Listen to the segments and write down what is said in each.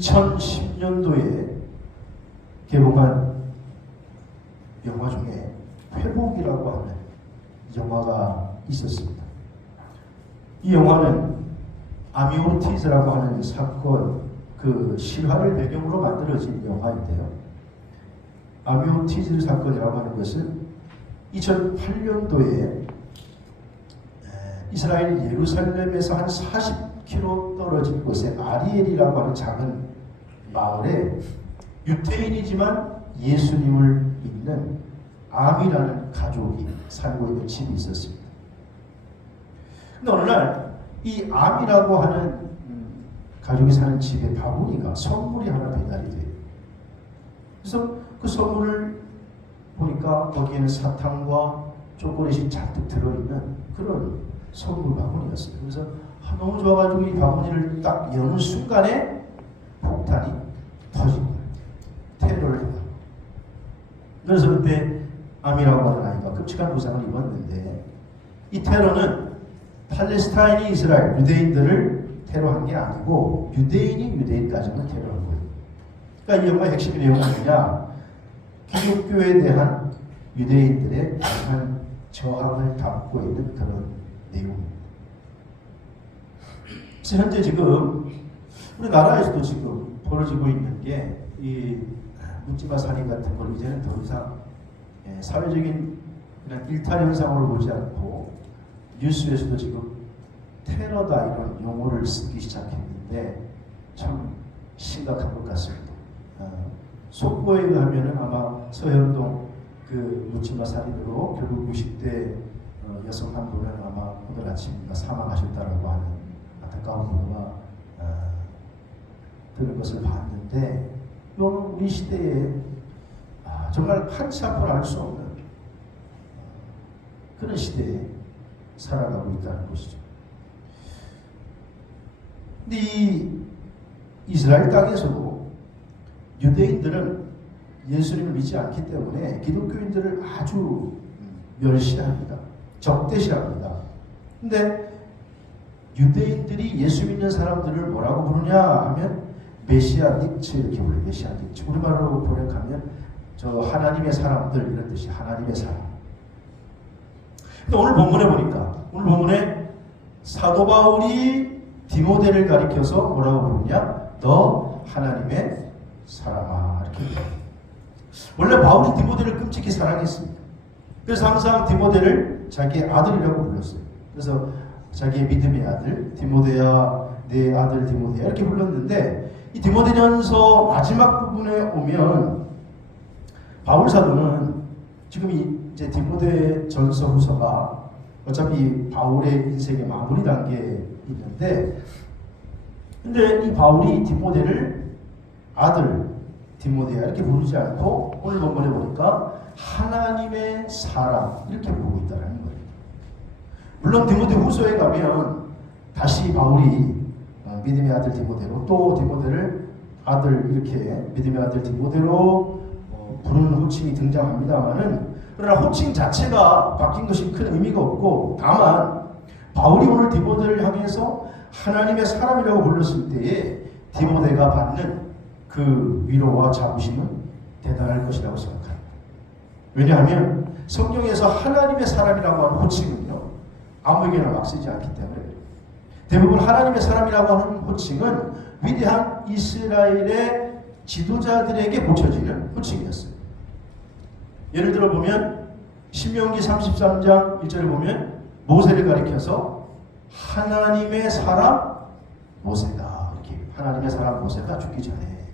2010년도에 개봉한 영화 중에 회복이라고 하는 영화가 있었습니다. 이 영화는 아미 오르티즈라고 하는 사건 그 실화를 배경으로 만들어진 영화인데요. 아미 오르티즈 사건이라고 하는 것은 2008년도에 이스라엘 예루살렘에서 한 40km 떨어진 곳에 아리엘이라고 하는 작은 마을에 유태인이지만 예수님을 믿는 아미라는 가족이 살고 있는 집이 있었습니다. 근데 어느 날 이 아미라고 하는 가족이 사는 집에 바구니가 선물이 하나 배달이 돼요. 그래서 그 선물을 보니까 거기에는 사탕과 초콜릿이 잔뜩 들어있는 그런 선물 바구니였어요. 그래서 너무 좋아가지고 이 바구니를 딱 여는 순간에 폭탄이 터진 거예요. 테러를 해요. 그래서 그때 아미라고 하는 아이가 끔찍한 부상을 입었는데, 이 테러는 팔레스타인이 이스라엘 유대인들을 테러한 게 아니고 유대인이 유대인까지는 테러한 거예요. 그러니까 이 영화의 핵심 내용은 뭐냐? 기독교에 대한 유대인들의 강한 저항을 담고 있는 그런 내용입니다. 그래서 현재 지금 우리나라에서도 지금 벌어지고 있는 게 이 묻지마 살인 같은 걸 이제는 더 이상 사회적인 그냥 일탈 현상으로 보지 않고 뉴스에서도 지금 테러다 이런 용어를 쓰기 시작했는데 참 심각한 것 같습니다. 속보에 의하면은 아마 서현동 그 묻지마 살인으로 결국 60대 여성 한 분은 아마 오늘 아침 사망하셨다라고 하는 안타까운 보도가 그런 것을 봤는데, 이거는 우리 시대에 정말 한치 앞을 알 수 없는 그런 시대에 살아가고 있다는 것이죠. 근데 이 이스라엘 땅에서도 유대인들은 예수님을 믿지 않기 때문에 기독교인들을 아주 멸시합니다. 적대시합니다. 근데 유대인들이 예수 믿는 사람들을 뭐라고 부르냐 하면 메시아 닉츠 이렇게 불러요. 메시아 닉츠. 우리말로 번역하면 저 하나님의 사람들 이런 뜻이 하나님의 사람. 근데 오늘 본문에 보니까 오늘 본문에 사도 바울이 디모데를 가리켜서 뭐라고 부르냐? 너 하나님의 사람아 이렇게 불러요. 원래 바울이 디모데를 끔찍히 사랑했습니다. 그래서 항상 디모데를 자기의 아들이라고 불렀어요. 그래서 자기의 믿음의 아들 디모데야, 내 아들 디모데야 이렇게 불렀는데, 이 디모데전서 마지막 부분에 오면 바울 사도는 지금 이제 디모데전서 후서가 어차피 바울의 인생의 마무리 단계에 있는데, 근데 이 바울이 디모데를 아들 디모데야 이렇게 부르지 않고 오늘 본문에 보니까 하나님의 사람 이렇게 부르고 있다는 거예요. 물론 디모데 후서에 가면 다시 바울이 믿음의 아들 디모데로, 또 디모데를 아들 이렇게 믿음의 아들 디모데로 부르는 호칭이 등장합니다만은, 그러나 호칭 자체가 바뀐 것이 큰 의미가 없고, 다만 바울이 오늘 디모데를 향해서 하나님의 사람이라고 불렀을 때에 디모데가 받는 그 위로와 자부심은 대단할 것이라고 생각합니다. 왜냐하면 성경에서 하나님의 사람이라고 하는 호칭은요 아무에게나 막 쓰지 않기 때문에, 대부분 하나님의 사람이라고 하는 호칭은 위대한 이스라엘의 지도자들에게 붙여지는 호칭이었어요. 예를 들어 보면 신명기 33장 1절에 보면 모세를 가리켜서 하나님의 사람 모세다 이렇게, 하나님의 사람 모세가 죽기 전에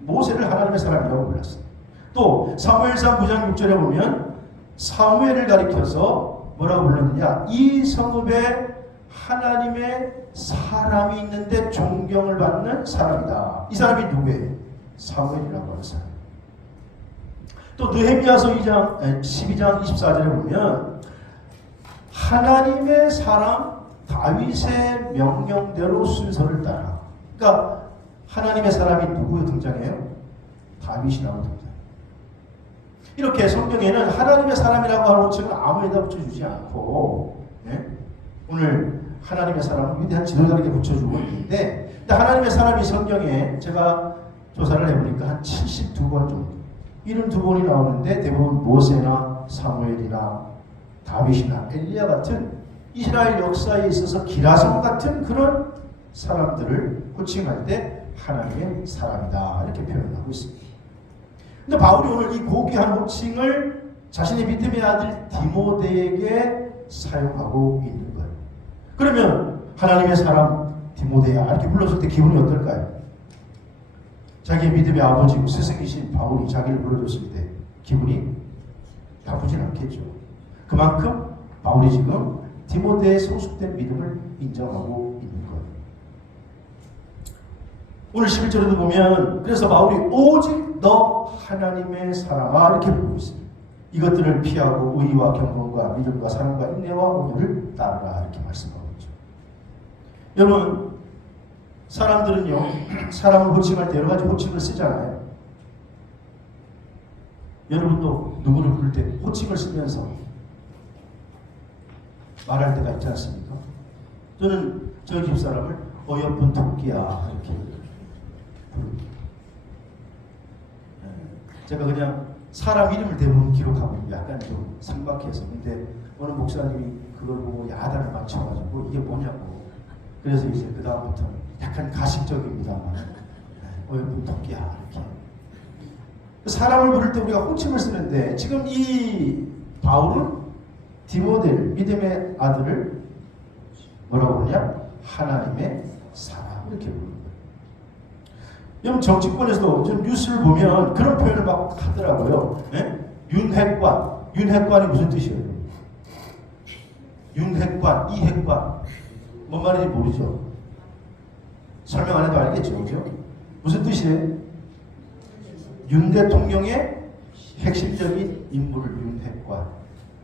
모세를 하나님의 사람이라고 불렀어요. 또 사무엘상 9장 6절에 보면 사무엘을 가리켜서 뭐라고 불렀느냐? 이 성읍에 하나님의 사람이 있는데 존경을 받는 사람이다. 이 사람이 누구예요? 사무엘이라고 하는 사람. 또 느헤미야서 12장 24절에 보면 하나님의 사람 다윗의 명령대로 순서를 따라. 그러니까 하나님의 사람이 누구 등장해요? 다윗이라고 등장해요. 이렇게 성경에는 하나님의 사람이라고 하는 호칭을 아무에다 붙여주지 않고, 오늘 하나님의 사람은 위대한 지도자에게 붙여주고 있는데, 근데 하나님의 사람이 성경에 제가 조사를 해보니까 한 72번 정도, 72번이 나오는데 대부분 모세나 사무엘이나 다윗이나 엘리야 같은 이스라엘 역사에 있어서 기라성 같은 그런 사람들을 호칭할 때 하나님의 사람이다 이렇게 표현하고 있습니다. 근데 바울이 오늘 이 고귀한 호칭을 자신의 믿음의 아들 디모데에게 사용하고 있는 거예요. 그러면 하나님의 사람 디모데야 이렇게 불렀을 때 기분이 어떨까요? 자기의 믿음의 아버지고 스승이신 바울이 자기를 불러줬을 때 기분이 나쁘진 않겠죠. 그만큼 바울이 지금 디모데의 성숙된 믿음을 인정하고 있는 거예요. 오늘 11절에도 보면 그래서 바울이 오직 너 하나님의 사람아 이렇게 부르고 있습니다. 이것들을 피하고 의와 경건과 믿음과 사랑과 인내와 온유를 따르라 이렇게 말씀하고 있죠. 여러분 사람들은요 사람을 호칭할 때 여러 가지 호칭을 쓰잖아요. 여러분도 누구를 부를 때 호칭을 쓰면서 말할 때가 있지 않습니까? 저는 저희 집사람을 어여쁜 토끼야 이렇게 부릅니다. 제가 그냥 사람 이름을 대부분 기록하고 약간 좀 상박해서 근데 어느 목사님이 그걸 보고 야단을 맞춰가지고 이게 뭐냐고 그래서 이제 그 다음부터는 약간 가식적입니다만 어여쁜 토끼야 이렇게 사람을 부를 때 우리가 호칭을 쓰는데 지금 이 바울은 디모데를 믿음의 아들을 뭐라고 그러냐? 하나님의 사람 이렇게 부르는 거예요. 여러분 정치권에서도 좀 뉴스를 보면 그런 표현을 막 하더라고요. 네? 윤핵관, 윤핵관이 무슨 뜻이에요? 윤핵관, 이핵관 뭔 말인지 모르죠. 설명 안 해도 알겠죠, 그죠? 무슨 뜻이에요? 윤 대통령의 핵심적인 인물을 윤핵관.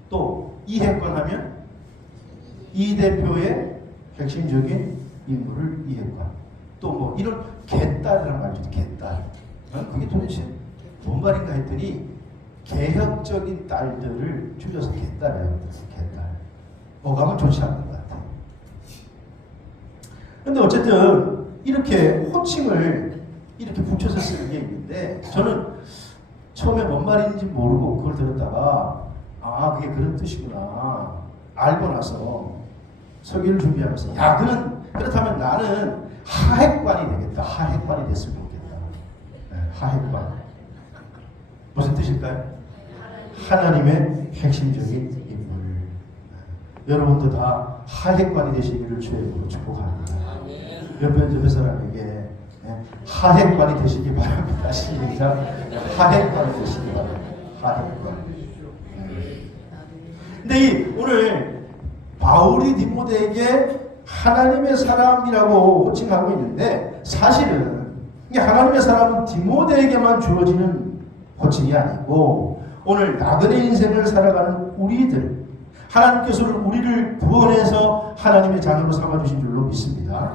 또 이핵관 하면 이 대표의 핵심적인 인물을 이핵관. 또 뭐 이런 개딸이라는 말이죠. 개딸. 그게 도대체 뭔 말인가 했더니 개혁적인 딸들을 줄여서 개딸이라고 했어요. 개딸. 어감은 좋지 않은 것 같아요. 근데 어쨌든 이렇게 호칭을 이렇게 붙여서 쓰는 게 있는데 저는 처음에 뭔 말인지 모르고 그걸 들었다가 아 그게 그런 뜻이구나 알고 나서 설교를 준비하면서 야 그렇다면 나는 하핵관이 되겠다. 하핵관이 됐으면 좋겠다. 네, 하핵관 무슨 뜻일까요? 하나님의 핵심적인 인물. 여러분도 다 하핵관이 되시기를 주의 이름으로 축복합니다. 옆에 사람에게 하핵관이 되시기 바랍니다. 시작. 하핵관이 되시기 바랍니다. 하핵관. 근데 오늘 바울이 디모데에게 하나님의 사람이라고 호칭하고 있는데 사실은 하나님의 사람은 디모데에게만 주어지는 호칭이 아니고 오늘 나그네 인생을 살아가는 우리들 하나님께서 우리를 구원해서 하나님의 자녀로 삼아주신 줄로 믿습니다.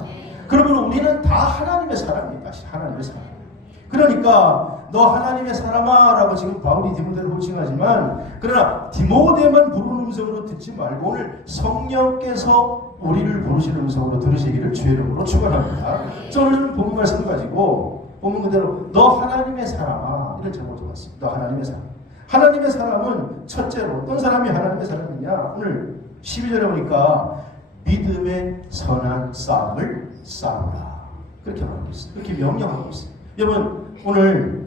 그러면 우리는 다 하나님의 사람입니다. 하나님의 사람. 그러니까 너 하나님의 사람아 라고 지금 바울이 디모데를 호칭하지만 그러나 디모데만 부르는 음성으로 듣지 말고 오늘 성령께서 우리를 부르시는 음성으로 들으시기를 주의 이름으로 축원합니다. 저는 본문 말씀을 가지고 본문 그대로 너 하나님의 사람아 이런 제목을 적었습니다. 너 하나님의 사람. 하나님의 사람은 첫째로 어떤 사람이 하나님의 사람이냐 오늘 12절에 보니까 믿음의 선한 싸움을 싸우라 그렇게 말하고 있어요. 그렇게 명령하고 있어요. 여러분 오늘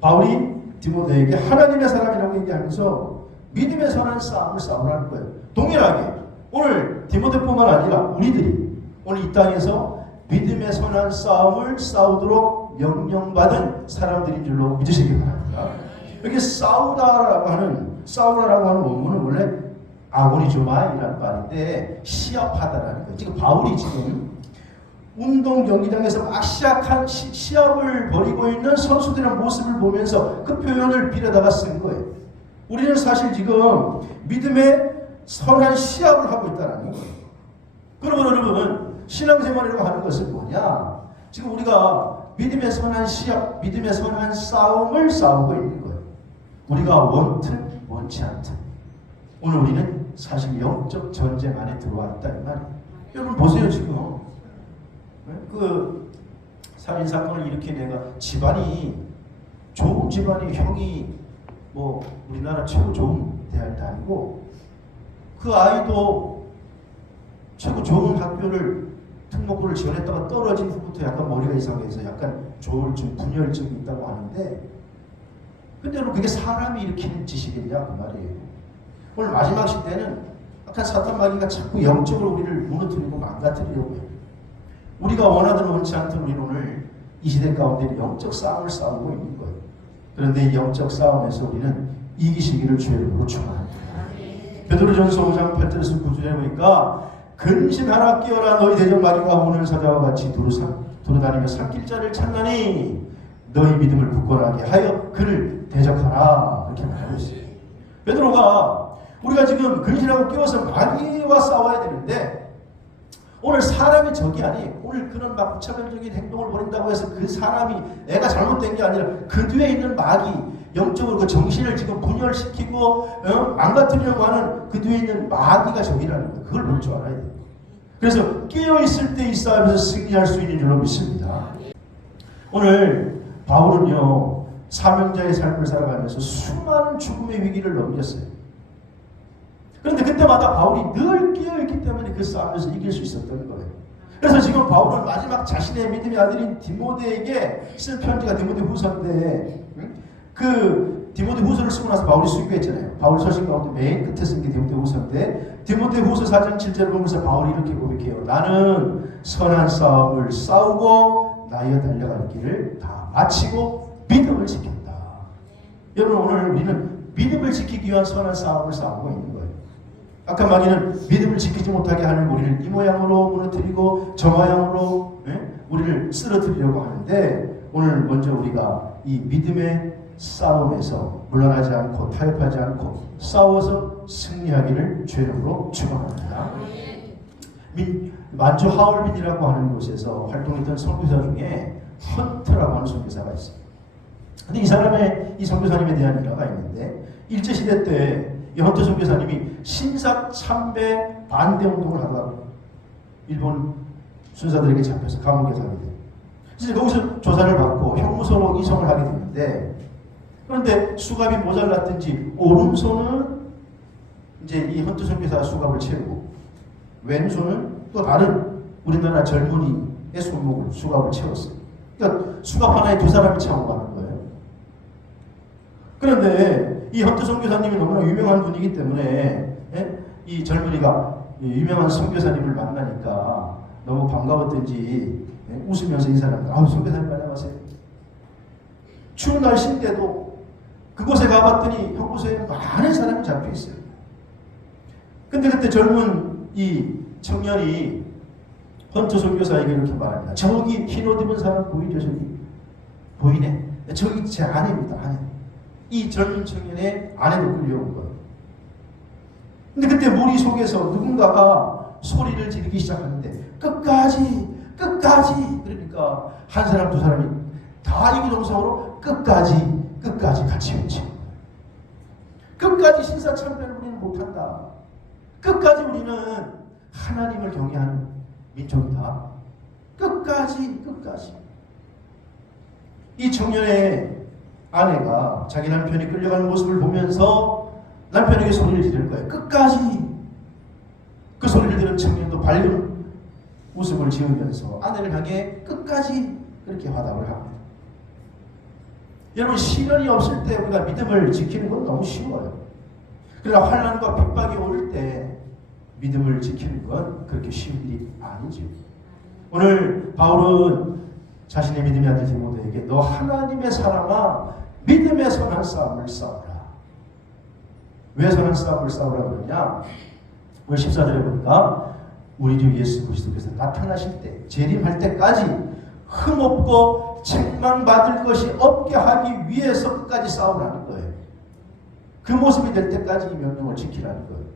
바울이 디모데에게 하나님의 사람이라고 얘기하면서 믿음의 선한 싸움을 싸우라는 거예요. 동일하게 오늘 디모데뿐만 아니라 우리들이 오늘 이 땅에서 믿음의 선한 싸움을 싸우도록 명령받은 사람들인 줄로 믿으시기 바랍니다. 여기 싸우라라고 하는 원문은 원래 아고니조마이라는 말인데 시합하다라는 거예요. 지금 바울이 지금 운동 경기장에서 막 시합을 벌이고 있는 선수들의 모습을 보면서 그 표현을 빌어다가 쓴 거예요. 우리는 사실 지금 믿음의 선한 시합을 하고 있다는 거예요. 그러면 여러분 신앙생활이라고 하는 것은 뭐냐? 지금 우리가 믿음의 선한 시합, 믿음의 선한 싸움을 싸우고 있는 거예요. 우리가 원튼 원치 않든 오늘 우리는 사실 영적 전쟁 안에 들어와 있다 이 말이에요. 여러분 보세요 지금 그 살인 사건을 일으킨 애가 집안이 좋은 집안이 형이 뭐 우리나라 최고 좋은 대학을 다니고 그 아이도 최고 좋은 학교를 특목고를 지원했다가 떨어진 후부터 약간 머리가 이상해서 약간 조울증, 분열증이 있다고 하는데 근데 그게 사람이 일으키는 짓이겠냐 그 말이에요. 오늘 마지막 시대는 약간 사탄 마귀가 자꾸 영적으로 우리를 무너뜨리고 망가뜨리려고 해요. 우리가 원하든 원치 않든 우리는 오늘 이 시대 가운데 영적 싸움을 싸우고 있는 거예요. 그런데 이 영적 싸움에서 우리는 이기시기를 주의 이름으로 축원합니다. 베드로전서 5장 8절에서 9절에 보니까 근신하라 깨어라 너희 대적 마귀가 오늘 사자와 같이 두루다니며 삭길 자를 찾나니 너희 믿음을 굳건하게 하여 그를 대적하라 이렇게 말하고 있어요. 베드로가 우리가 지금 근신하고 깨워서 마귀와 싸워야 되는데 오늘 사람이 적이 아니에요. 오늘 그런 막 부차별적인 행동을 벌인다고 해서 그 사람이 애가 잘못된 게 아니라 그 뒤에 있는 마귀 영적으로 그 정신을 지금 분열시키고 망가뜨리려고 하는 그 뒤에 있는 마귀가 적이라는 거예요. 그걸 볼 줄 알아야 돼요. 그래서 깨어있을 때 이 싸움에서 승리할 수 있는 줄로 믿습니다. 오늘 바울은요 사명자의 삶을 살아가면서 수많은 죽음의 위기를 넘겼어요. 그런데 그때마다 바울이 늘 깨어있기 때문에 그 싸움에서 이길 수 있었던 거예요. 그래서 지금 바울은 마지막 자신의 믿음의 아들인 디모데에게 쓴 편지가 디모데후서인데 그 디모데후서를 쓰고 나서 바울이 수교했잖아요. 바울 서신 가운데 맨 끝에 쓴 게 디모데후서인데 디모데후서 4장 7절을 보면서 바울이 이렇게 고백해요. 나는 선한 싸움을 싸우고 나의 달려갈 길을 다 마치고 믿음을 지켰다. 여러분 오늘 우리는 믿음을 지키기 위한 선한 싸움을 싸우고 있는 거예요. 아까 마귀는 믿음을 지키지 못하게 하는 우리를 이 모양으로 무너뜨리고 저 모양으로 우리를 쓰러뜨리려고 하는데 오늘 먼저 우리가 이 믿음의 싸움에서 물러나지 않고 타협하지 않고 싸워서 승리하기를 주의 이름으로 축원합니다. 만주 하얼빈이라고 하는 곳에서 활동했던 선교사 중에 헌트라고 하는 선교사가 있어요. 근데 이 선교사님에 대한 일화가 있는데 일제시대 때 이 헌트 선교사님이 신사 참배 반대 운동을 하다가 일본 순사들에게 잡혀서 감옥에 가게 돼요. 그래서 거기서 조사를 받고 형무소로 이송을 하게 되는데 그런데 수갑이 모자랐든지 오른손은 이제 이 헌트 선교사 수갑을 채우고 왼손은 또 다른 우리나라 젊은이의 손목을 수갑을 채웠어요. 그러니까 수갑 하나에 두 사람이 차고 가는 거예요. 그런데 이 헌트 선교사님이 너무나 유명한 분이기 때문에 이 젊은이가 유명한 선교사님을 만나니까 너무 반가웠던지 웃으면서 인사를 합니다. 선교사님 안녕하세요. 추운 날씨인데도 그곳에 가봤더니 형무소에 많은 사람이 잡혀 있어요. 근데 그때 젊은 이 청년이 헌트 선교사에게 이렇게 말합니다. 저기 흰 옷 입은 사람 보이죠? 저기 보이네. 저기 제 아내입니다. 아내. 이 젊은 청년의 아내도 끌려온 거예요. 근데 그때 무리 속에서 누군가가 소리를 지르기 시작하는데 끝까지 그러니까 한 사람 두 사람이 다 이기동성으로 끝까지 같이 외치는 거예요. 끝까지 신사참배를 우리는 못한다. 끝까지 우리는 하나님을 경외하는 민족이다. 끝까지 이 청년의 아내가 자기 남편이 끌려가는 모습을 보면서 남편에게 소리를 지를 거예요. 끝까지. 그 소리를 들은 청년도 밝은 웃음을 지으면서 아내를 향해 끝까지 그렇게 화답을 합니다. 여러분 시련이 없을 때 우리가 믿음을 지키는 건 너무 쉬워요. 그러나 환난과 핍박이 올 때 믿음을 지키는 건 그렇게 쉬운 일이 아니죠. 오늘 바울은 자신의 믿음의 아들 디모데에게 너 하나님의 사람아 믿음의 선한 싸움을 싸우라. 왜 선한 싸움을 싸우라 그러냐? 오늘 14절에 보니까 우리 주 예수 그리스도께서 나타나실 때 재림할 때까지 흠없고 책망받을 것이 없게 하기 위해서 끝까지 싸우라는 거예요. 그 모습이 될 때까지 이 명령을 지키라는 거예요.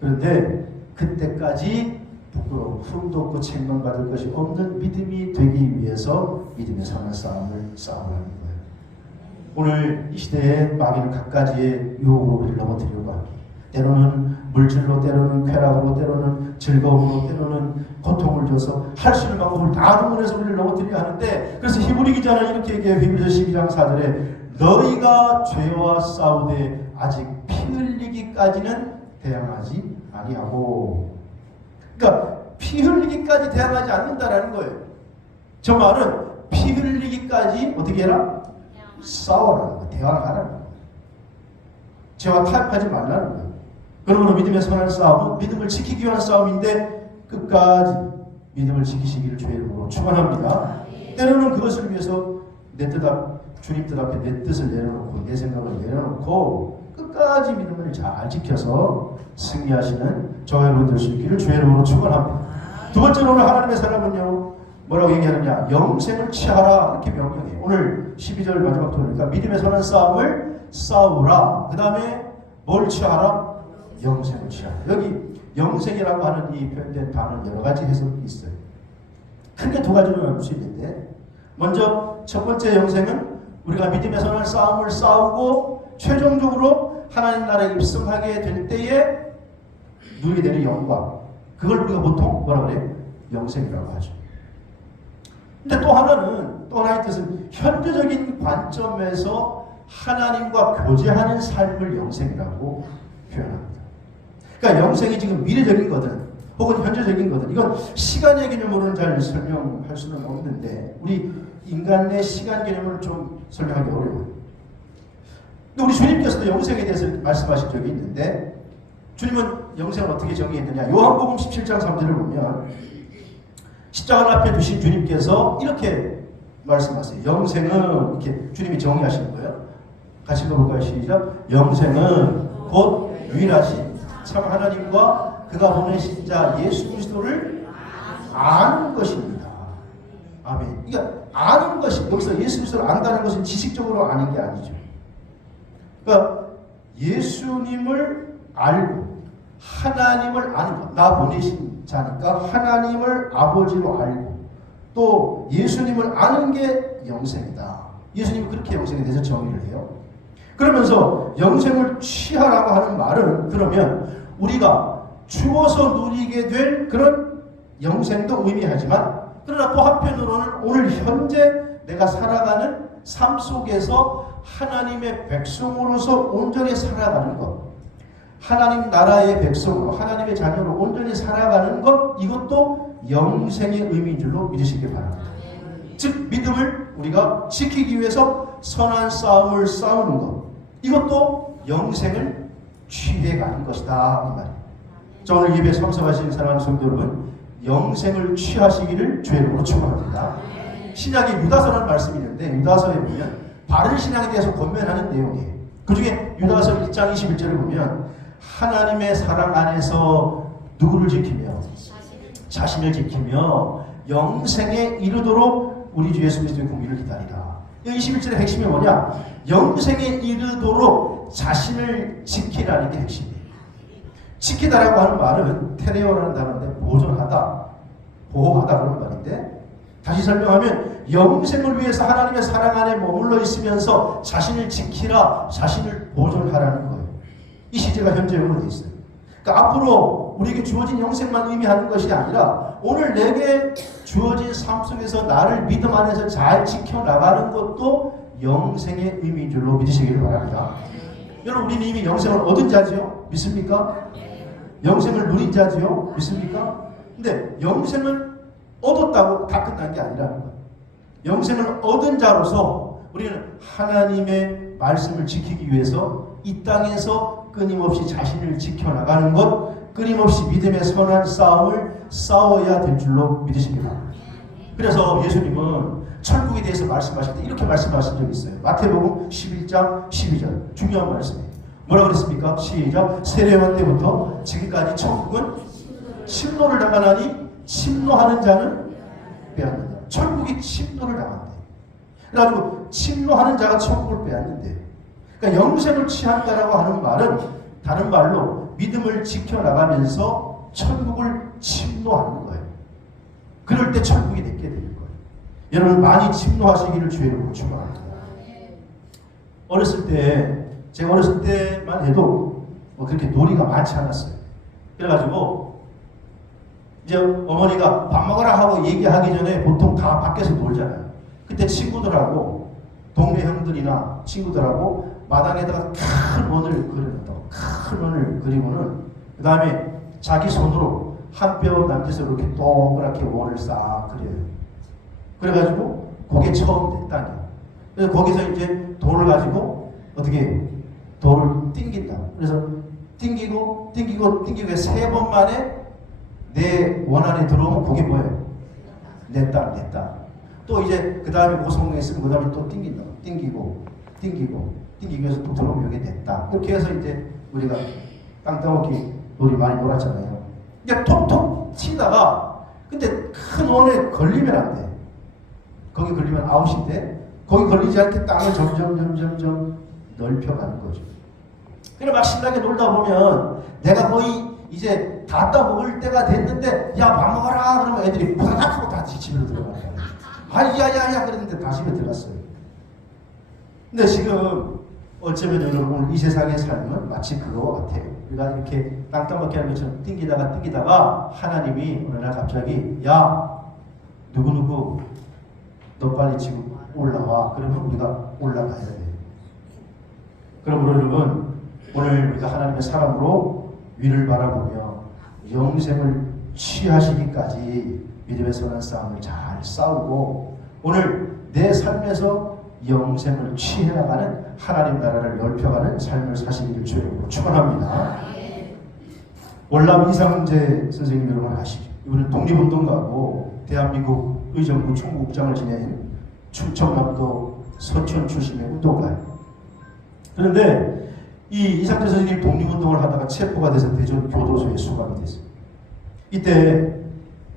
그런데 그때까지 부끄러워 흠도 없고 책망받을 것이 없는 믿음이 되기 위해서 믿음의 선한 싸움을 싸우라는 거예요. 오늘 이 시대에 마귀는 갖가지의 유혹으로 우리를 넘어뜨리려고 합니다. 때로는 물질로, 때로는 쾌락으로, 때로는 즐거움으로, 때로는 고통을 줘서 할 수 있는 방법을 다 동원해서 우리를 넘어뜨리려 하는데, 그래서 히브리 기자는 이렇게 얘기해요. 히브리서 12장 4절에 너희가 죄와 싸우되 아직 피 흘리기까지는 대항하지 아니하고. 그러니까 피 흘리기까지 대항하지 않는다라는 거예요. 저 말은 피 흘리기까지 어떻게 해라? 싸워라는 거예요. 대항하라는 거예요. 죄와 타협하지 말라는 거예요. 그러므로 믿음의 선한 싸움은 믿음을 지키기 위한 싸움인데 끝까지 믿음을 지키시기를 주의 이름으로 축원합니다. 때로는 그것을 위해서 내 뜻 앞, 주님 뜻 앞에 내 뜻을 내려놓고 내 생각을 내려놓고 끝까지 믿음을 잘 지켜서 승리하시는 저와 여러분 될 수 있기를 주의 이름으로 축원합니다. 두 번째로 오늘 하나님의 사람은요, 뭐라고 얘기하느냐? 영생을 취하라, 이렇게 명령해요. 오늘 12절 마지막 보니까 믿음의 선한 싸움을 싸우라. 그 다음에 뭘 취하라? 영생을 취하라. 여기 영생이라고 하는 이 표현된 단어는 여러 가지 해석이 있어요. 크게 두 가지로 나눌 수 있는데, 먼저 첫 번째 영생은 우리가 믿음의 선한 싸움을 싸우고 최종적으로 하나님 나라에 입성하게 될 때에 누리게 되는 영광, 그걸 우리가 보통 뭐라 그래요? 영생이라고 하죠. 근데 또 하나의 뜻은 현재적인 관점에서 하나님과 교제하는 삶을 영생이라고 표현합니다. 그러니까 영생이 지금 미래적인 거든 혹은 현재적인 거든, 이건 시간의 개념으로는 잘 설명할 수는 없는데 우리 인간의 시간 개념을 좀 설명하기 어려워요. 근데 우리 주님께서도 영생에 대해서 말씀하신 적이 있는데, 주님은 영생을 어떻게 정의했느냐? 요한복음 17장 3절을 보면 십자가 앞에 두신 주님께서 이렇게 말씀하세요. 영생은, 이렇게 주님이 정의하시는 거예요. 같이 읽어볼까요? 시작. 영생은 곧 유일하신 참 하나님과 그가 보내신 자 예수 그리스도를 아는 것입니다. 아멘. 그러니까 아는 것이, 여기서 예수 그리스도를 안다는 것은 지식적으로 아는 게 아니죠. 그러니까 예수님을 알고 하나님을 아는 것, 나 보내신 자니까 하나님을 아버지로 알고 또 예수님을 아는 게 영생이다. 예수님이 그렇게 영생에 대해서 정의를 해요. 그러면서 영생을 취하라고 하는 말은, 그러면 우리가 죽어서 누리게 될 그런 영생도 의미하지만, 그러나 또 한편으로는 오늘 현재 내가 살아가는 삶 속에서 하나님의 백성으로서 온전히 살아가는 것, 하나님 나라의 백성으로 하나님의 자녀로 온전히 살아가는 것, 이것도 영생의 의미인 줄로 믿으시기 바랍니다. 즉 믿음을 우리가 지키기 위해서 선한 싸움을 싸우는 것, 이것도 영생을 취해가는 것이다, 이 말이에요. 자, 오늘 예배에 참석하시는 사랑하는 성도 여러분, 영생을 취하시기를 주의 이름으로 축원합니다. 신약에 유다서라는 말씀이 있는데, 유다서에 보면 바른 신앙에 대해서 권면하는 내용이에요. 그 중에 유다서 1장 21절을 보면 하나님의 사랑 안에서 누구를 지키며 자신을 지키며 영생에 이르도록 우리 주 예수 그리스도의 공의를 기다리라. 21절의 핵심이 뭐냐? 영생에 이르도록 자신을 지키라는 게 핵심이에요. 지키다라고 하는 말은 테레오라는 단어인데 보존하다, 보호하다 그런 말인데, 다시 설명하면 영생을 위해서 하나님의 사랑 안에 머물러 있으면서 자신을 지키라, 자신을 보존하라는 거예요. 이 시제가 현재형으로 되어 있어요. 그러니까 앞으로 우리에게 주어진 영생만 의미하는 것이 아니라 오늘 내게 주어진 삶 속에서 나를 믿음 안에서 잘 지켜나가는 것도 영생의 의미인 줄로 믿으시기를 바랍니다. 여러분, 우리는 이미 영생을 얻은 자지요? 믿습니까? 영생을 누린 자지요? 믿습니까? 근데 영생을 얻었다고 다 끝난 게 아니라는 거예요. 영생을 얻은 자로서 우리는 하나님의 말씀을 지키기 위해서 이 땅에서 끊임없이 자신을 지켜나가는 것, 끊임없이 믿음의 선한 싸움을 싸워야 될 줄로 믿으십니다. 그래서 예수님은 천국에 대해서 말씀하실 때 이렇게 말씀하신 적이 있어요. 마태복음 11장 12절, 중요한 말씀이에요. 뭐라고 그랬습니까? 시작. 세례요한 때부터 지금까지 천국은 침노를 당하나니 침노하는 자는 빼앗는다. 천국이 침노를 당한대. 그래가지고 침노하는 자가 천국을 빼앗는데, 그러니까 영생을 취한다라고 하는 말은 다른 말로 믿음을 지켜나가면서 천국을 침노하는 거예요. 그럴 때 천국이 내게 되는 거예요. 여러분, 많이 침노하시기를 주의 이름으로 축원합니다. 어렸을 때, 제가 어렸을 때만 해도 뭐 그렇게 놀이가 많지 않았어요. 그래가지고 이제 어머니가 밥 먹으라 하고 얘기하기 전에 보통 다 밖에서 놀잖아요. 그때 친구들하고 동네 형들이나 친구들하고 마당에다가 큰 원을 그려놨다고. 큰 원을 그리고는 그 다음에 자기 손으로 한 뼘 남짓으로 이렇게 동그랗게 원을 싹 그려요. 그래가지고 그게 처음 된 땅이에요. 그래서 거기서 이제 돌을 가지고 어떻게 돌을 띵긴다. 그래서 띵기고 세 번 만에 내 원 안에 들어오면 그게 뭐예요? 내 땅. 또 이제 그 다음에 고성공했으면 그 다음에 또 띵긴다. 띵기고 해서 또 들어오면 이게 내 땅. 이렇게 해서 이제 우리가 땅 따먹기 놀이 많이 놀았잖아요. 이게 톡톡 치다가 근데 큰 원에 걸리면 안 돼. 거기 걸리면 아웃인데 거기 걸리지 않게 땅을 점점 넓혀가는 거죠. 그래 막 신나게 놀다 보면 내가 거의 이제 다 따먹을 때가 됐는데 야 밥 먹어라 그러면 애들이 부닥 하고 다시 집으로 들어가요. 야야야 그랬는데 다시 집에 들어갔어요. 근데 지금 어쩌면 여러분 이 세상의 삶은 마치 그거와 같아요. 우리가 이렇게 땅 따먹기 하는 것처럼 띵기다가 하나님이 어느 날 갑자기 야 누구누구 너 빨리 지금 올라와. 그러면 우리가 올라가야 돼요. 그러므로 여러분 오늘 우리가 하나님의 사랑으로 위를 바라보며 영생을 취하시기까지 믿음의 선한 싸움을 잘 싸우고 오늘 내 삶에서 영생을 취해나가는 하나님 나라를 넓혀가는 삶을 사시기를 주님으로 축원합니다. 월남 이상재 선생님 여러분 아시죠? 이분은 독립운동가고 대한민국 의정부 총국장을 지낸 충청남도 서촌 출신의 운동가예요. 그런데 이 이상재 선생님이 독립운동을 하다가 체포가 돼서 대전 교도소에 수감이 됐어요. 이때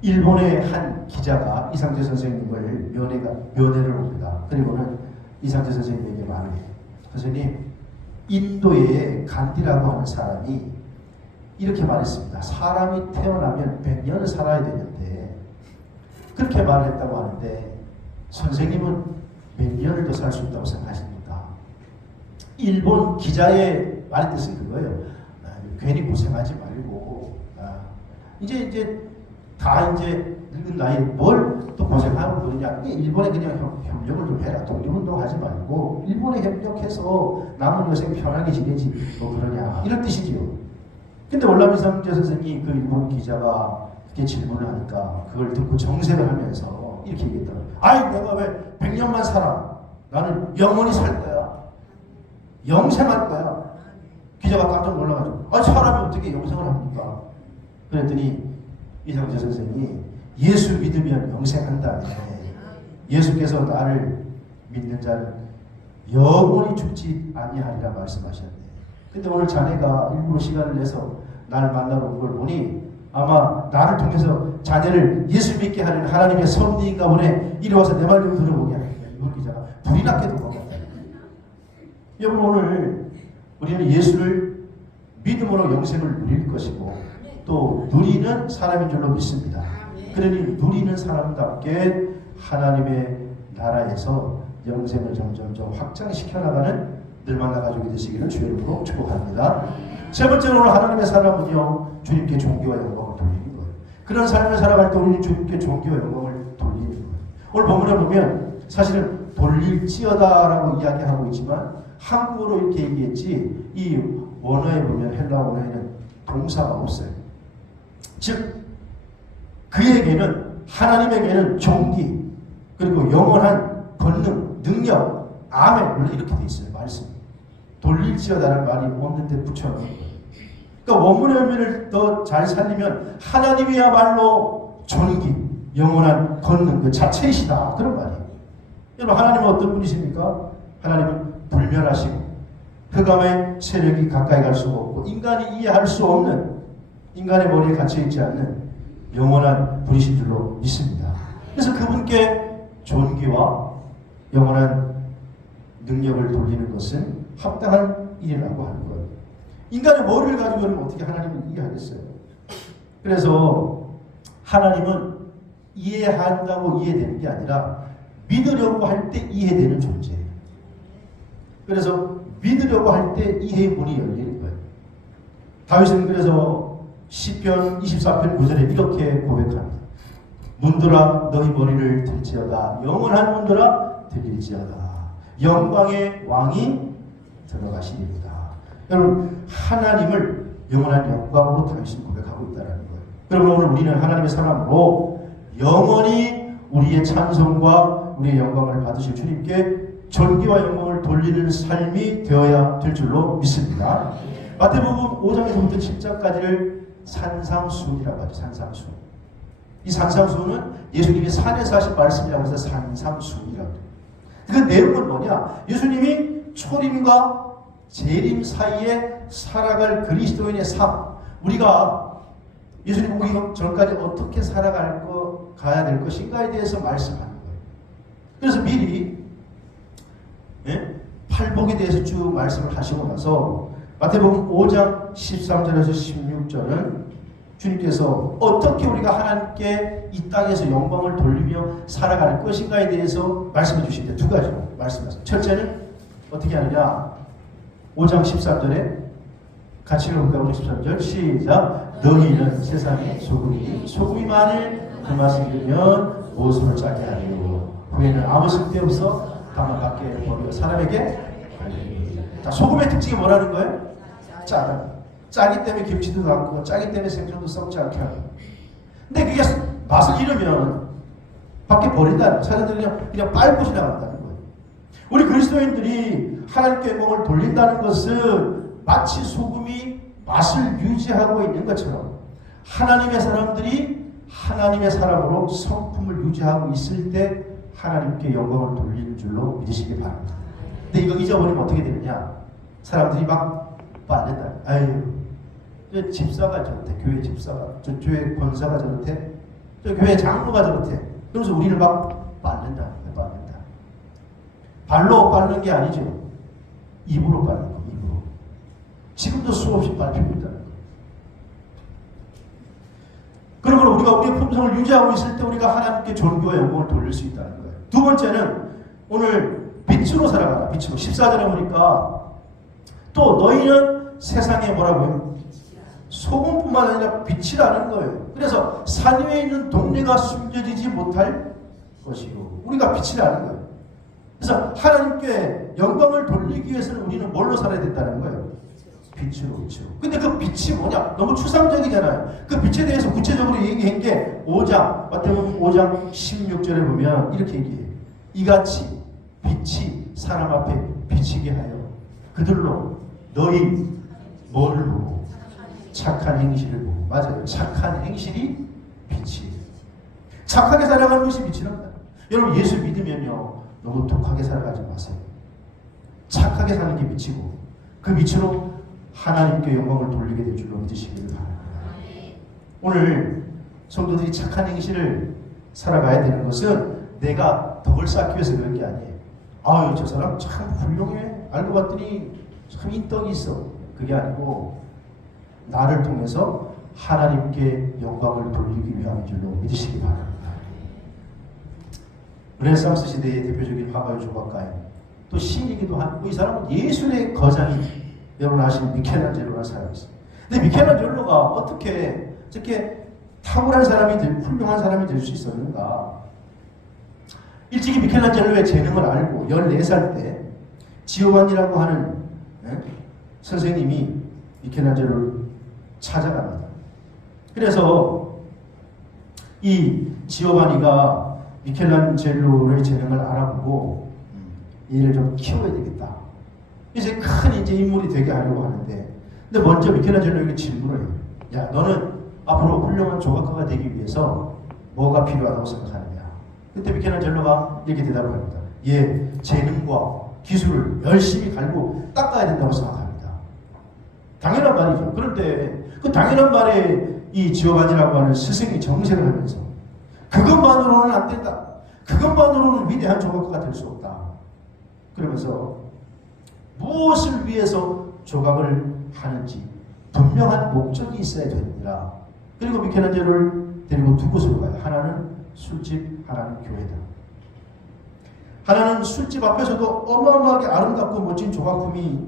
일본의 한 기자가 이상재 선생님을 면회를 옵니다. 그리고는 이상재 선생님에게 말해요. 선생님, 인도에 간디라고 하는 사람이 이렇게 말했습니다. 사람이 태어나면 100년을 살아야 되는데 그렇게 말했다고 하는데 선생님은 몇 년을 더 살 수 있다고 생각하십니까? 일본 기자의 말의 뜻은 그거예요. 괜히 고생하지 말고 이제 다 이제 늙은 나이에 뭘 또 고생하고 그러냐. 일본에 그냥 협력을 좀 해라. 독립운동 하지 말고 일본에 협력해서 남은 여생 편하게 지내지 뭐 그러냐. 이런 뜻이지요. 근데 월남 이상재 선생이 그 일본 기자가 이렇게 질문을 하니까 그걸 듣고 정색을 하면서 이렇게 얘기했더라고요. 아이 내가 왜 100년만 살아. 나는 영원히 살 거야. 영생할 거야. 기자가 깜짝 놀라가지고 사람이 어떻게 영생을 합니까? 그랬더니 이상재 선생이 예수 믿으면 영생한다네. 예수께서 나를 믿는 자는 영원히 죽지 아니하리라 말씀하셨네. 근데 오늘 자네가 일부러 시간을 내서 나를 만나러 온 걸 보니 아마 나를 통해서 자네를 예수 믿게 하는 하나님의 섭리인가 보네. 이리 와서 내 말 좀 들어보게 하니까 이번 기자가 불이 났게도 먹었다. 여러분 오늘 우리는 예수를 믿음으로 영생을 누릴 것이고 또 누리는 사람인 줄로 믿습니다. 그러니 누리는 사람답게 하나님의 나라에서 영생을 점점 확장시켜 나가는 늘만나 가족이 되시기를 주님으로 축복합니다. 세 번째로 오늘 하나님의 사람은요 주님께 존귀와 영광을 돌리는 거예요. 그런 삶을 살아갈 때 우리는 주님께 존귀와 영광을 돌리는 거예요. 오늘 본문에 보면 사실은 돌릴지어다라고 이야기하고 있지만 한국어로 이렇게 얘기했지 이 원어에 보면 헬라 원어에는 동사가 없어요. 즉 그에게는 하나님에게는 존귀 그리고 영원한 권능, 능력, 아멘 물론 이렇게 돼 있어요. 말씀 돌릴지어다라는 말이 없는데 붙여놓은 거예요. 그러니까 원문의 의미를 더 잘 살리면 하나님이야말로 존귀, 영원한 권능 그 자체이시다 그런 말이에요. 여러분 하나님은 어떤 분이십니까? 하나님은 불멸하시고 흑암의 세력이 가까이 갈 수가 없고 인간이 이해할 수 없는 인간의 머리에 갇혀있지 않는 영원한 분이신 줄로 믿습니다. 그래서 그분께 존귀와 영원한 능력을 돌리는 것은 합당한 일이라고 하는 거예요. 인간의 머리를 가지고는 어떻게 하나님을 이해하겠어요? 그래서 하나님은 이해한다고 이해되는 게 아니라 믿으려고 할 때 이해되는 존재예요. 그래서 믿으려고 할 때 이해의 문이 열리는 거예요. 다윗은 그래서 시편 24편 9절에 이렇게 고백합니다. 문들아 너희 머리를 들지어다. 영원한 문들아 들릴지어다. 영광의 왕이 들어가시리로다. 여러분, 하나님을 영원한 영광으로 다윗은 고백하고 있다는 거예요. 여러분, 오늘 우리는 하나님의 사람으로 영원히 우리의 찬송과 우리의 영광을 받으실 주님께 존귀와 영광을 돌리는 삶이 되어야 될 줄로 믿습니다. 마태복음 5장에서부터 7장까지를 산상수훈이라고 하죠. 산상수훈. 이 산상수훈은 예수님이 산에서 하신 말씀이라고 해서 산상수훈이라고 해요. 그 내용은 뭐냐? 예수님이 초림과 재림 사이에 살아갈 그리스도인의 삶, 우리가 예수님 오기 전까지 어떻게 가야 될 것인가에 대해서 말씀하는 거예요. 그래서 미리 팔복에 대해서 쭉 말씀을 하시고 나서 마태복음 5장 13절에서 16절은 주님께서 어떻게 우리가 하나님께 이 땅에서 영광을 돌리며 살아갈 것인가에 대해서 말씀해 주시는데 두 가지로 말씀하세요. 첫째는 어떻게 하느냐? 5장 13절에 같이 읽어볼까요? 5장 13절 시작. 너희는 세상의 소금이니 소금이 만일 그 맛을 잃으면 무엇을 짜게 하리요. 후에는 아무 쓸데없어 다만 밖에 버리고 사람에게 알리니. 자, 소금의 특징이 뭐라는 거예요? 짜다. 짜기 때문에 김치도 담고 짜기 때문에 생선도 썩지 않게 하고. 근데 그게 맛을 잃으면 밖에 버린다는, 사람들이 그냥 빨고 지나간다는 거예요. 우리 그리스도인들이 하나님께 영광을 돌린다는 것은 마치 소금이 맛을 유지하고 있는 것처럼 하나님의 사람들이 하나님의 사람으로 성품을 유지하고 있을 때 하나님께 영광을 돌리는 줄로 믿으시기 바랍니다. 근데 이거 잊어버리면 어떻게 되느냐? 사람들이 막 빨린다. 아유, 저 집사가 저렇대. 교회 집사가. 저 교회 권사가 저렇대. 저 교회 장로가 저렇대. 그래서 우리를 막 빨린다. 빨린다. 발로 빨는 게 아니죠. 입으로 빨는 거. 입으로. 지금도 수없이 빨리고 있다는 거. 그러면 우리가 우리의 품성을 유지하고 있을 때 우리가 하나님께 존귀와 영광을 돌릴 수 있다는 거예요. 두 번째는 오늘 빛으로 살아가라. 빛으로. 14절에 보니까 또 너희는 세상에 뭐라고요? 소금뿐만 아니라 빛이라는 거예요. 그래서 산 위에 있는 동네가 숨겨지지 못할 것이고 우리가 빛이라는 거예요. 그래서 하나님께 영광을 돌리기 위해서는 우리는 뭘로 살아야 된다는 거예요? 빛으로. 근데 그 빛이 뭐냐? 너무 추상적이잖아요. 그 빛에 대해서 구체적으로 얘기한 게 5장, 마태복음 5장 16절에 보면 이렇게 얘기해요. 이같이 빛이 사람 앞에 비치게 하여 그들로 너희 뭐를 보고? 착한 행실을 보고. 맞아요. 착한 행실이 빛이에요. 착하게 살아가는 것이 빛이란 말이에요. 여러분, 예수 믿으면요 너무 독하게 살아가지 마세요. 착하게 사는 게 빛이고 그 빛으로 하나님께 영광을 돌리게 될 줄로 믿으시기를 바랍니다. 오늘 성도들이 착한 행실을 살아가야 되는 것은 내가 덕을 쌓기 위해서 그런 게 아니에요. 아유, 저 사람 참 훌륭해. 알고 봤더니 참 인덕이 있어. 그게 아니고 나를 통해서 하나님께 영광을 돌리기 위함인 줄로 믿으시기 바랍니다. 르네상스 시대의 대표적인 화가의 조각가인 또 시인이기도 한 이 사람은 예술의 거장인 여러분 아시는 미켈란젤로라는 사람이 있어요. 근데 미켈란젤로가 어떻게 저렇게 탁월한 사람이 훌륭한 사람이 될 수 있었는가? 일찍이 미켈란젤로의 재능을 알고 14살 때 지오반니라고 하는 선생님이 미켈란젤로를 찾아갑니다. 그래서 이 지오반니가 미켈란젤로의 재능을 알아보고 얘를 좀 키워야 되겠다. 이제 큰 인물이 되게 하려고 하는데, 근데 먼저 미켈란젤로에게 질문을 해요. 야, 너는 앞으로 훌륭한 조각가가 되기 위해서 뭐가 필요하다고 생각하느냐? 그때 미켈란젤로가 이렇게 대답을 합니다. 예, 재능과 기술을 열심히 갈고 닦아야 된다고 생각합니다. 당연한 말이죠. 그런데 그 당연한 말에 이 지오반니라고 하는 스승이 정색을 하면서 그것만으로는 안 된다. 그것만으로는 위대한 조각가가 될 수 없다. 그러면서 무엇을 위해서 조각을 하는지 분명한 목적이 있어야 됩니다. 그리고 미켈란젤로를 데리고 두 곳으로 가요. 하나는 술집, 하나는 교회다. 하나는 술집 앞에서도 어마어마하게 아름답고 멋진 조각품이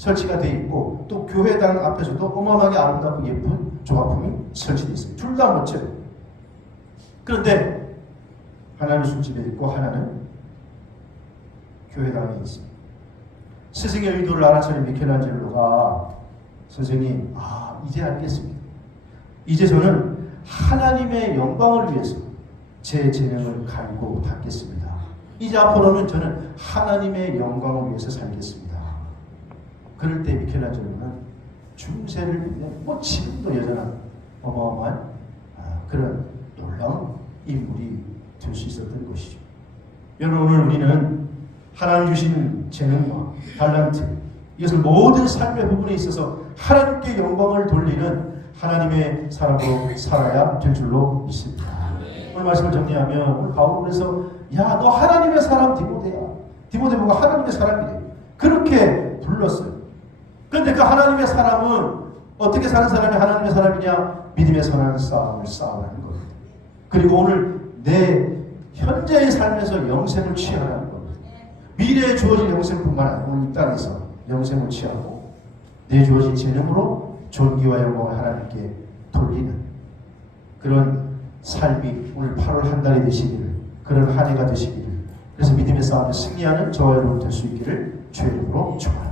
설치가 되어 있고 또 교회당 앞에서도 어마어마하게 아름답고 예쁜 조각품이 설치되어 있어요. 둘 다 멋져요. 그런데 하나는 술집에 있고 하나는 교회당에 있습니다. 스승의 의도를 알아차린 미켈란젤로가 선생님, 이제 알겠습니다. 이제 저는 하나님의 영광을 위해서 제 재능을 갈고 닦겠습니다. 이제 앞으로는 저는 하나님의 영광을 위해서 살겠습니다. 그럴 때 미켈란젤로는 중세를 빛낸 지금도 여전한 어마어마한 그런 놀라운 인물이 될 수 있었던 것이죠. 여러분, 오늘 우리는 하나님 주신 재능과 달란트, 이것을 모든 삶의 부분에 있어서 하나님께 영광을 돌리는 하나님의 사람으로 살아야 될 줄로 믿습니다. 오늘 말씀을 정리하면 오늘 바울은 그래서 야, 너 하나님의 사람 디모데야. 디모데가 하나님의 사람이래. 그렇게 불렀어요. 그런데 그 하나님의 사람은 어떻게 사는 사람이 하나님의 사람이냐? 믿음의 선한 싸움을 싸우라는 겁니다. 그리고 오늘 내 현재의 삶에서 영생을 취하라는 겁니다. 미래에 주어진 영생뿐만 아니라 오늘 이 땅에서 영생을 취하고 내 주어진 재능으로 존귀와 영광을 하나님께 돌리는 그런 삶이 오늘 8월 한 달이 되시기를, 그런 한 해가 되시기를, 그래서 믿음의 싸움에 승리하는 저와 여러분 될 수 있기를 주의 이름으로 축원합니다.